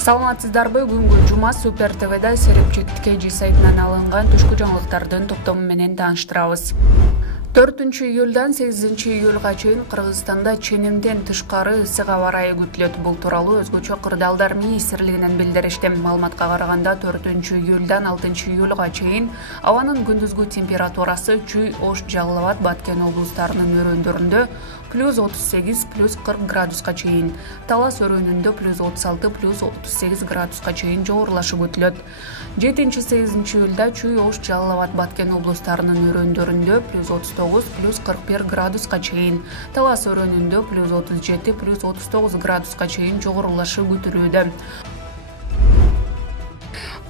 Саламатсыздарбы, бүгүнкү жума Супер ТВда Серепчик сайтынан алынган түшкү жаңылыктардын топтому менен тааныштырабыз. 4-июлдан 8-июлга чейин Кыргызстанда ченемден тышкары ысык аба ырайы күтүлөт. Бул тууралуу өзгөчө Кырдаалдар министрлигинен билдиришти. Маалыматка караганда 4-июлдан 6-июлга чейин абанын күндүзгү температурасы Чүй, Ош, Жалал Абад, Баткен облустарынын өрөөндөрүндө +38, +40 градуска чейин, Талас өрөөнүндө +36, +38 градуска чейин жогорулашы күтүлөт. 7-8 июлда Чүй, Ош, Жалал Абад, Баткен облустарынын өрөөндөрүндө +39, +41 градуска чейин, Талас өрөөнүндө +37, +39 градуска чейин жогорулашы күтүлүүдө.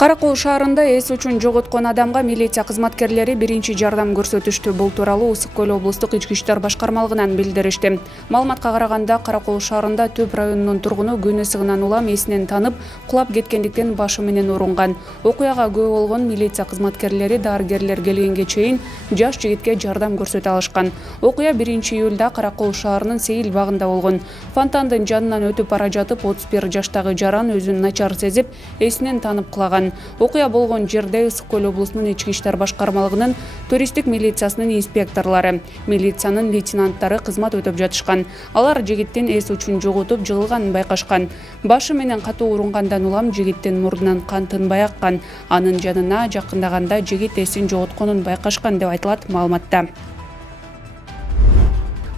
Каракол шаарында эс үчүн жоготкон адамга милиция кызматкерлери биринчи жардам көрсөтүштү. Бул тууралуу Ысык Көл облустук ички иштер башкармалыгынан билдиришти. Маалыматка караганда, Каракол шаарында Төп районунун тургуну күн ысыгынан улам эсинен танып, кулап кеткендиктен башы менен урунган. Окуяга күбө болгон милиция кызматкерлери дарыгерлер келгенге чейин жаш жигитке жардам көрсөтө алышкан. Окуя 1-июлда Каракол шаарынын Сейил багында болгон. Фонтандын жанынан өтүп бара жатып, 31 жаштагы жаран өзүн начар сезип, эсинен танып кулаган. Окуя болгон жерде Ысык Көл облусунун ички иштер башкармалыгынын туристтик милициясынын инспекторлору, милициянын лейтенанттары кызмат өтөп жатышкан. Алар жигиттин эс үчүн жоготуп жыгылганын байкашкан. Башы менен катуу урунгандан улам жигиттин мурдунан кан тынбай аккан. Анын жанына жакындаганда жигит эсин жоготконун байкашкан деп айтылат маалыматта.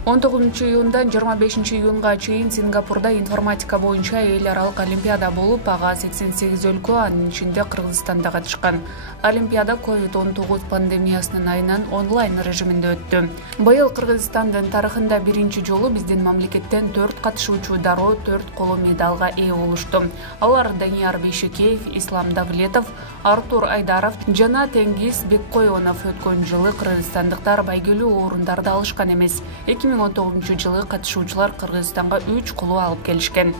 19-июндан 25-июнга чейин Сингапурда информатика боюнча эл аралык олимпиада болуп, ага 88 өлкө, анын ичинде Кыргызстан да катышкан. Олимпиада COVID-19 пандемиясынын айынан онлайн режиминде өттү. Быйыл Кыргызстандын тарыхында биринчи жолу биздин мамлекеттен 4 катышуучу дароо 4 коло медалга ээ болушту. Алар Данияр Бейшекеев, Ислам Давлетов, Артур Айдаров жана Тенгиз Беккоёнов. Өткөн жылы кыргызстандыктар байгелүү орундарды алышкан эмес. 2019 жылы катышуучулар Кыргызстанга 3 коло алып келишкен.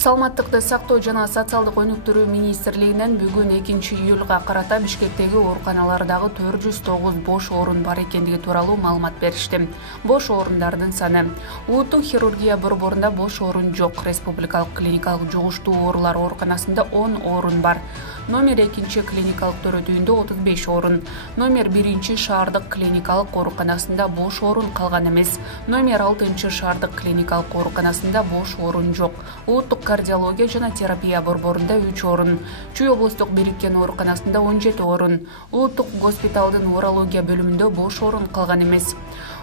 Саламаттыкты сактоо жана социалдык өнүктүрүү министрлигинен бүгүн 2-июлга карата Бишкектеги ооруканалардагы 409 бош орун бар экендиги тууралуу маалымат беришти. Бош орундардын саны: улуттук хирургия борборунда бош орун жок. Республикалык клиникалык жугуштуу оорулар ооруканасында 10 орун бар. Номер 2 клиникалык төрөтүүндө 35 орун. Номер 1 шаардык клиникалык ооруканасында бош орун калган эмес. Номер 6 шаардык клиникалык ооруканасында бош орун жок. Улуттук кардиология жана терапия борборунда 3 орун. Чүй облустук бириккен ооруканасында 17 орун. Улуттук госпиталдын урология бөлүмүндө бош орун калган эмес.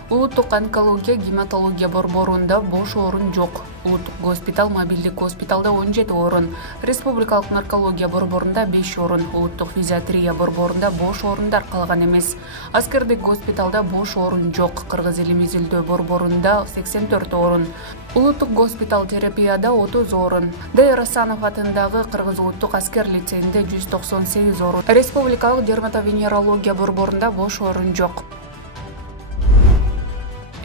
Улуттук онкология гематология борборунда бош орун жок. Улуттук госпитал мобилдик госпиталда 17 орун. Республикалык наркология борборунда 5 орун. Улуттук физиатрия борборунда бош орундар калган эмес. Аскердик госпиталда бош орун жок. Кыргыз Илим изилдөө борборунда 84 орун. Улуттук госпитал терапияда 30 орун. Д. Расанов атындагы Кыргыз улуттук аскер лицейинде 198 орун. Республикалык дерматовенерология борборунда бош орун жок.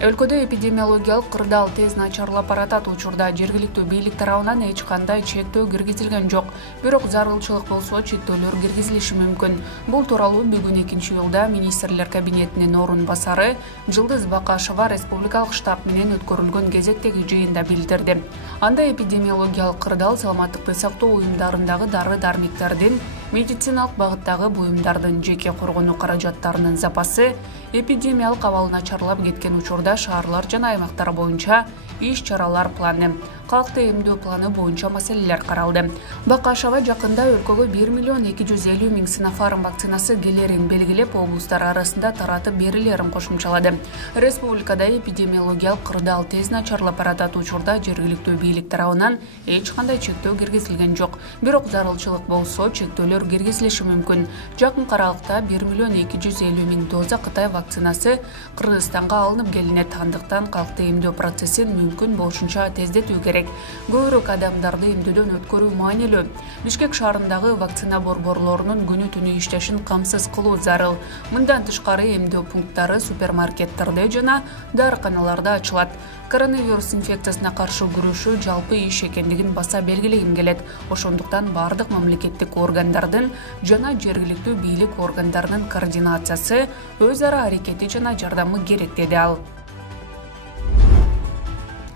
Өлкөдө эпидемиологиялык кырдаал тез начарлап баратат. Учурда жергиликтүү бийлик тарабынан эч кандай чектөө киргизилген жок. Бирок зарылчылык болсо чектөөлөр киргизилиши мүмкүн. Бул тууралуу бүгүн 2-июлда министрлер кабинетинин орун басары Жылдыз Бакашева республикалык штаб менен өткөрүлгөн кезектеги жыйында билдирди. Анда эпидемиологиялык кырдаал саламаттыкты сактоо уюмдарындагы дары-дармектердин, медициналык багыттагы буюмдардын жеке коргонуу каражаттарынын запасы, эпидемиялык абал начарлап кеткен учурда шаарлар жана аймактар боюнча иш-чаралар планы, калкты эмдөө планы боюнча маселелер каралды. Бакашева жакында өлкөгө 1 250 000 Синофарм вакцинасы келерин белгилеп, облустар арасында таратып берилерин кошумчалады. Республикада эпидемиологиялык кырдаал тез начарлап баратат. Учурда жергиликтүү бийлик тарабынан эч кандай чектөө киргизилген жок. Бирок зарылчылык болсо чектөөлөр киргизилиши мүмкүн. Жакын аралыкта 1 250 000 доза Кытай вакцинасы Кыргызстанга алынып келинет. Андыктан калкты эмдөө процессин мүмкүн болушунча тездетүү керек. Көбүрөөк адамдарды эмдөөдөн өткөрүү маанилүү. Бишкек шаарындагы вакцина борборлорунун күнү түнү иштешин камсыз кылуу зарыл. Мындан тышкары эмдөө пункттары супермаркеттерде жана дарыканаларда ачылат. Коронавирус инфекциясына каршы күрөшүү жалпы иш экендигин баса белгилегим келет. Ошондуктан бардык мамлекеттик органдардын жана жергиликтүү бийлик органдарынын координациясы, өз ара аракети жана жардамы керек деди ал.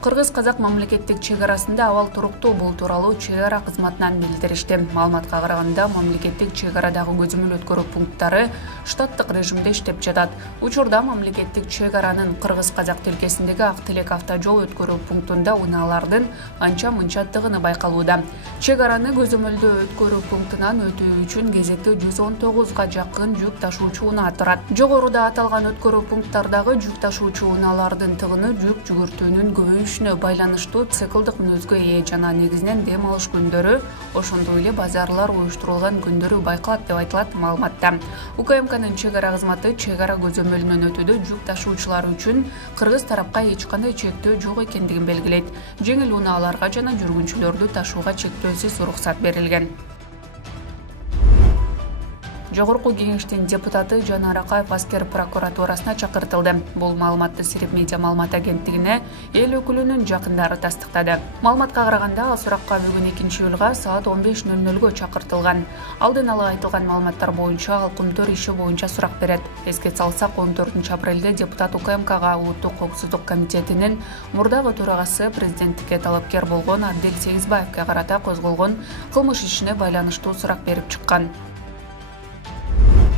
Кыргыз-казак мамлекеттик чек арасында абал туруктуу, бул тууралуу чек ара кызматынан билдиришти. Маалыматка караганда, мамлекеттик чек арадагы көзөмөл өткөрүү пункттары штаттык режимде иштеп жатат. Учурда мамлекеттик чек аранын Кыргыз-казак тилкесиндеги Ак Тилек автожол өткөрүү пунктунда унаалардын анча-мынча тыгыны байкалууда. Чек араны көзөмөлдөө өткөрүү пунктунан өтүү үчүн кезекте 119га жакын жүк ташуучу унаа турат. Жогоруда аталган өткөрүү пункттардагы жүк ташуучу унаалардын тыгыны жүк жүгүртүүнүн көбөйүшүнө байланыштуу циклдык мүнөзгө ээ жана негизинен дем алыш күндөрү, ошондой эле базарлар уюштурулган күндөрү байкалат деп айтылат маалыматта. УКМКнын чек ара кызматы чек ара көзөмөлүнөн өтүүдө жүк ташуучулар үчүн кыргыз тарапка эч кандай чектөө жок экендигин белгилейт. Жеңил унааларга жана жүргүнчүлөрдү ташууга чектөөсүз уруксат берилген. Жогорку кеңештин депутаты Жанар Акаев аскер прокуратурасына чакыртылды. Бул маалыматты Сирип медиа маалымат агенттигине эл өкүлүнүн жакындары тастыктады. Маалыматка караганда, ал суракка бүгүн 2-июлга саат 15:00 чакыртылган. Алдын ала айтылган маалыматтар боюнча ал Кумтөр иши боюнча сурак берет. Эске салсак, 14-апрелде депутат УКМКга Улуттук коопсуздук комитетинин мурдагы төрагасы президенттикке талапкер болгон Абдел Сегизбаевге карата козголгон кылмыш ишине байланыштуу сурак берип чыккан.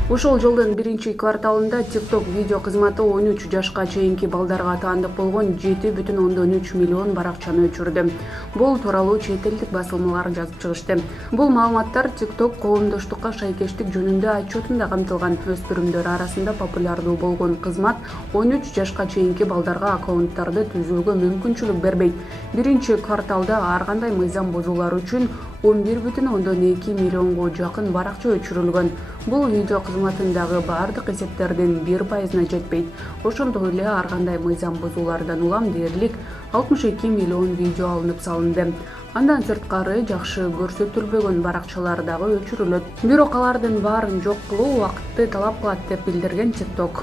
Ушул жылдын 1-кварталында TikTok видео кызматы 13 жашка чейинки балдарга таандык болгон 7,3 миллион баракчаны өчүрдү. Бул тууралуу чет элдик басылмалар жазып чыгышты. Бул маалыматтар TikTok коомдоштукка шайкештик жөнүндө отчетунда камтылган. Өспүрүмдөр арасында популярдуу болгон кызмат 13 жашка чейинки балдарга аккаунттарды түзүүгө мүмкүнчүлүк бербейт. 1-кварталда ар кандай мыйзам бузуулар үчүн 11,2 миллионго жакын баракча өчүрүлгөн. Бул видео кызматындагы бардык эсептердин 1%-на жетпейт. Ошондой эле ар кандай мыйзам бузуулардан улам дээрлик 62 миллион видео алынып салынды. Андан сырткары жакшы көрсөтүлбөгөн баракчалар дагы өчүрүлөт. Бирок алардын баарын жок кылуу убакытты талап кылат деп билдирген TikTok.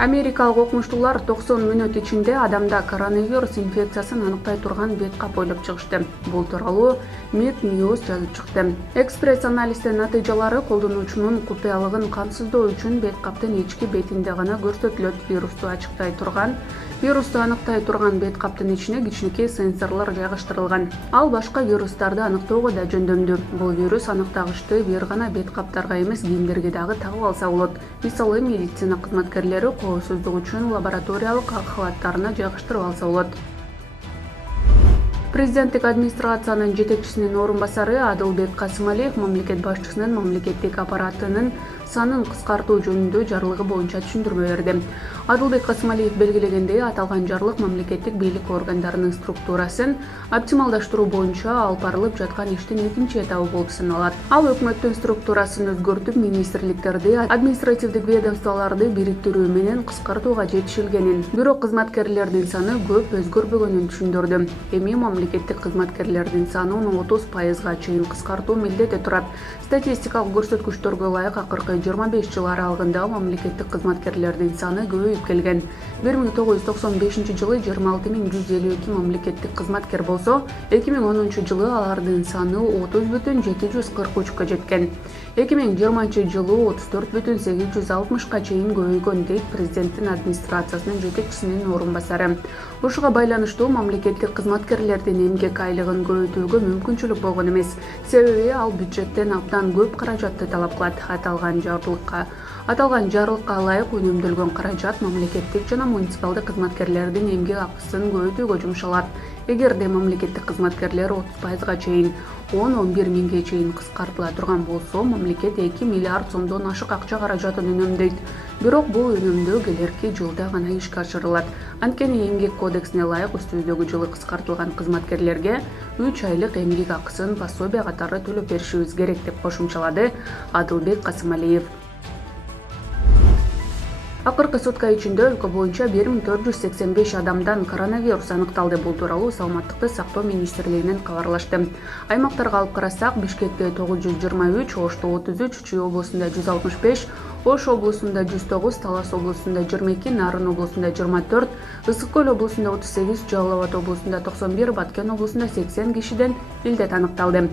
Америкалык окумуштуулар 90 мүнөт ичинде адамда коронавирус инфекциясын аныктай турган бет кап ойлоп чыгышты. Бул тууралуу Med News жазып чыкты. Экспресс-анализдин натыйжалары колдонуучунун купуялыгын камсыздоо үчүн бет каптын ички бетинде гана көрсөтүлөт. Вирусту аныктай турган бет каптын ичине кичинекей сенсорлор жайгаштырылган. Ал башка вирустарды аныктоого да жөндөмдүү. Бул вирус аныктагычты бир гана бет каптарга эмес, кийимдерге дагы тагып алса болот. Мисалы, медицина кызматкерлери коопсуздук үчүн лабораториялык ак халаттарына жайгаштырып алса болот. Президенттик администрациянын жетекчисинин орун басары Адылбек Касымалиев мамлекет башчысынын мамлекеттик аппаратынын санын кыскартуу жөнүндө жарлыгы боюнча түшүндүрмө берди. Адылбек Касымалиев белгилегендей, аталган жарлык мамлекеттик бийлик органдарынын структурасын оптималдаштыруу боюнча алып барылып жаткан иштин экинчи этабы болуп саналат. Ал өкмөттүн структурасын өзгөртүп, министрликтерди, административдик ведомстволорду бириктирүү менен кыскартууга жетишилгенин, бирок кызматкерлердин саны көп өзгөрбөгөнүн түшүндүрдү. Эми мамлекеттик кызматкерлердин санын 30%га чейин кыскартуу милдети турат. Статистикалык көрсөткүчтөргө ылайык, акыркы 25 жыл аралыгында мамлекеттик кызматкерлердин саны көбөйүп келген. 1995 жылы 26152 мамлекеттик кызматкер болсо, 2010 жылы алардын саны 30,743га жеткен. 2020 жылы 34,860га чейин көбөйгөн, дейт президенттин администрациясынын жетекчисинин орун басары. Ушуга байланыштуу мамлекеттик кызматкерлердин эмгек айлыгын көбөйтүүгө мүмкүнчүлүк болгон эмес. Себеби ал бюджеттен абдан көп каражатты талап кылат. Аталган жарлыкка ылайык үнөмдөлгөн каражат мамлекеттик жана муниципалдык кызматкерлердин эмгек акысын көбөйтүүгө жумшалат. Эгерде мамлекеттик кызматкерлер 30%га чейин 10-11 миңге чейин кыскартыла турган болсо, мамлекет 2 миллиард сомдон ашык акча каражатын үнөмдөйт. Бирок бул үнөмдөө келерки жылда гана ишке ашырылат. Анткени эмгек кодексине ылайык үстүбүздөгү жылы кыскартылган кызматкерлерге 3 айлык эмгек акысын пособие катары төлөп беришибиз керек, деп кошумчалады Адылбек Касымалиев. Акыркы сутка ичинде өлкө боюнча 1485 адамдан коронавирус аныкталды. Бул тууралуу Саламаттыкты сактоо министрлигинен кабарлашты. Аймактарга алып карасак, Бишкекте 923, Ошто 33, Чүй облусунда 165, Ош облусунда 109, Талас облусунда 22, Нарын облусунда 24, Ысык Көл облусунда 38, Жалал Абад облусунда 91, Баткен облусунда 80 кишиден илдет аныкталды.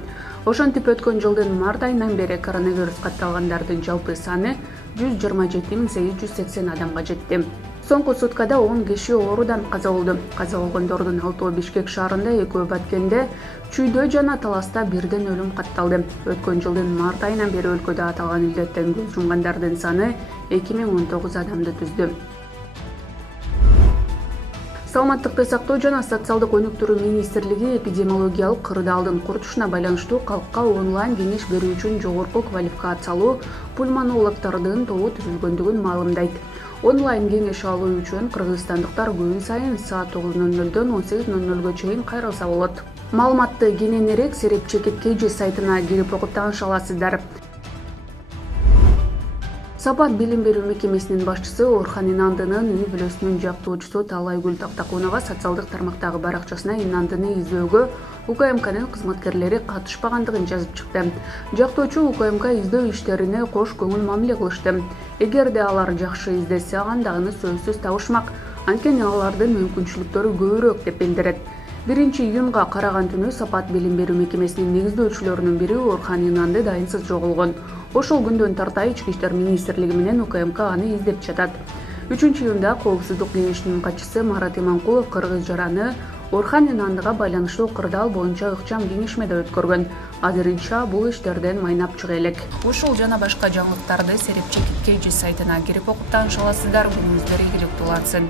Ошентип өткөн жылдын март айынан бери коронавирус катталгандардын жалпы саны 127 880 адамга жетти. Соңку суткада 10 киши оорудан каза болду. Каза болгондордун 6-ы Бишкек шаарында, 2-ы Баткенде, Чүйдө жана Таласта бирден өлүм катталды. Өткөн жылдын март айынан бери өлкөдө аталган илдеттен көз жумгандардын саны 2019 адамды түздү. Саламаттыкты сактоо жана социалдык өнүктүрүү министрлиги эпидемиологиялык кырдаалдын курутушуна байланыштуу калкка онлайн кеңеш берүү үчүн жогорку квалификациялуу пульмонологдордун тобу түзүлгөндүгүн маалымдайт. Онлайн кеңеш алуу үчүн кыргызстандыктар күн сайын саат 9:00дон 18:00га чейин кайрылса болот. Маалыматты кененирээк Серепчекит KG сайтына кирип окуп таныша аласыздар. Сапат билим берүү мекемесинин башчысы Орхан Инандынын үй-бүлөсүнүн жактоочусу Талайгүл Тактакунова социалдык тармактагы баракчасына Инандыны издөөгө УКМКнын кызматкерлери катышпагандыгын жазып чыкты. Жактоочу УКМК издөө иштерине кош көңүл мамиле кылышты. Эгерде алар жакшы издесе, андагыны сөзсүз табышмак. Анткени алардын мүмкүнчүлүктөрү көбүрөөк деп билдирет. 1-июнга караган түнү Сапат билим берүү мекемесинин негиздөөчүлөрүнүн бири Орхан Инанды дайынсыз жоголгон. Ошол күндөн тарта Ички иштер министрлиги менен УКМК аны издеп жатат. 3-июнда Коопсуздук кеңешинин катчысы Марат Иманкулов кыргыз жараны Орхан Инандыга байланыштуу кырдаал боюнча ыкчам кеңешмеде өткөргөн. Азырынча бул иштерден майнап чыга элек. Ушул жана башка жаңылыктарды Серепчекит KG сайтына кирип окуп таныша аласыздар. Күнүңүздөр ийгиликтүү болсун.